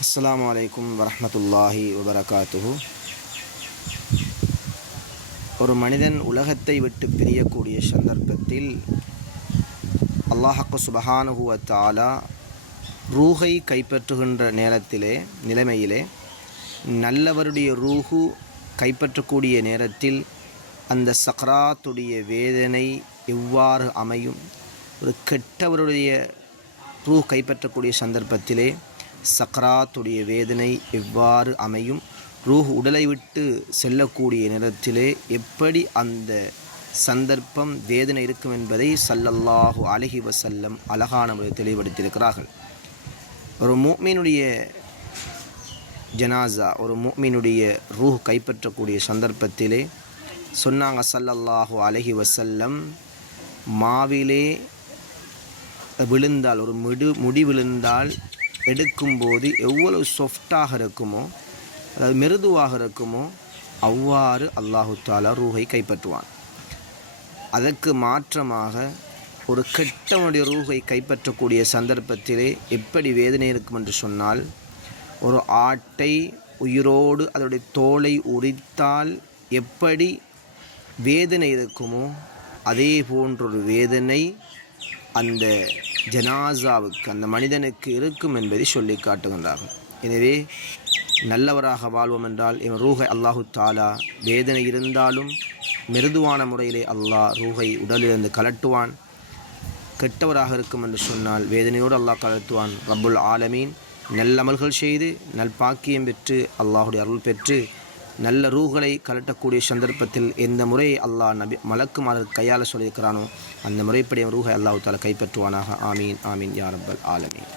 அஸ்லாம் அலைக்கும் வரமத்துல்லாஹி வபரகாத்துஹு ஒரு மனிதன் உலகத்தை விட்டு பிரியக்கூடிய சந்தர்ப்பத்தில் அல்லாஹக்கு சுபஹானுகுவத்தாலா ரூஹை கைப்பற்றுகின்ற நேரத்திலே நிலைமையிலே நல்லவருடைய ரூஹு கைப்பற்றக்கூடிய நேரத்தில் அந்த சக்ராத்துடைய வேதனை எவ்வாறு அமையும்? ஒரு கெட்டவருடைய ரூ கைப்பற்றக்கூடிய சந்தர்ப்பத்திலே சக்ராத்துடைய வேதனை எவ்வாறு அமையும்? ரூஹ் உடலை விட்டு செல்லக்கூடிய நேரத்திலே எப்படி அந்த சந்தர்ப்பம் வேதனை இருக்கும் என்பதை சல்லல்லாஹு அலஹி வசல்லம் அழகான முறையில் தெளிவுபடுத்தியிருக்கிறார்கள். ஒரு மூமினுடைய ஜனாசா ஒரு மூமினுடைய ரூஹ் கைப்பற்றக்கூடிய சந்தர்ப்பத்திலே சொன்னாங்க சல்லல்லாஹு அலஹி வசல்லம் மாவிலே விழுந்தால் ஒரு முடி முடி விழுந்தால் எடுக்கும்போது எவ்வளவு சாஃப்டாக இருக்குமோ அதாவது மிருதுவாக இருக்குமோ அவ்வாறு அல்லாஹு தாலா ரூஹை கைப்பற்றுவான். அதற்கு மாற்றமாக ஒரு கெட்டவனுடைய ரூஹை கைப்பற்றக்கூடிய சந்தர்ப்பத்திலே எப்படி வேதனை இருக்கும் என்று சொன்னால் ஒரு ஆட்டை உயிரோடு அதனுடைய தோலை உரித்தால் எப்படி வேதனை இருக்குமோ அதே போன்றொரு வேதனை அந்த ஜனாசாவுக்கு அந்த மனிதனுக்கு இருக்கும் என்பதை சொல்லி காட்டுகின்றார்கள். எனவே நல்லவராக வாழ்வோம் என்றால் இவன் ரூஹை அல்லாஹு தாலா வேதனை இருந்தாலும் மிருதுவான முறையிலே அல்லாஹ் ரூஹை உடலிலிருந்து கலட்டுவான். கெட்டவராக இருக்கும் என்று சொன்னால் வேதனையோடு அல்லாஹ் கலட்டுவான். ரப்புல் ஆலமீன் நல்லமல்கள் செய்து நல்பாக்கியம் பெற்று அல்லாஹுடைய அருள் பெற்று நல்ல ரூகளை கலட்டக்கூடிய சந்தர்ப்பத்தில் எந்த முறையை அல்லாஹ் நபி மலக்குமாரர் கையால் சொல்லியிருக்கிறானோ அந்த முறைப்படி ரூஹை அல்லாஹு தாலா கைப்பற்றுவானாக. ஆமீன் ஆமீன் யாரப்பல் ஆலமீன்.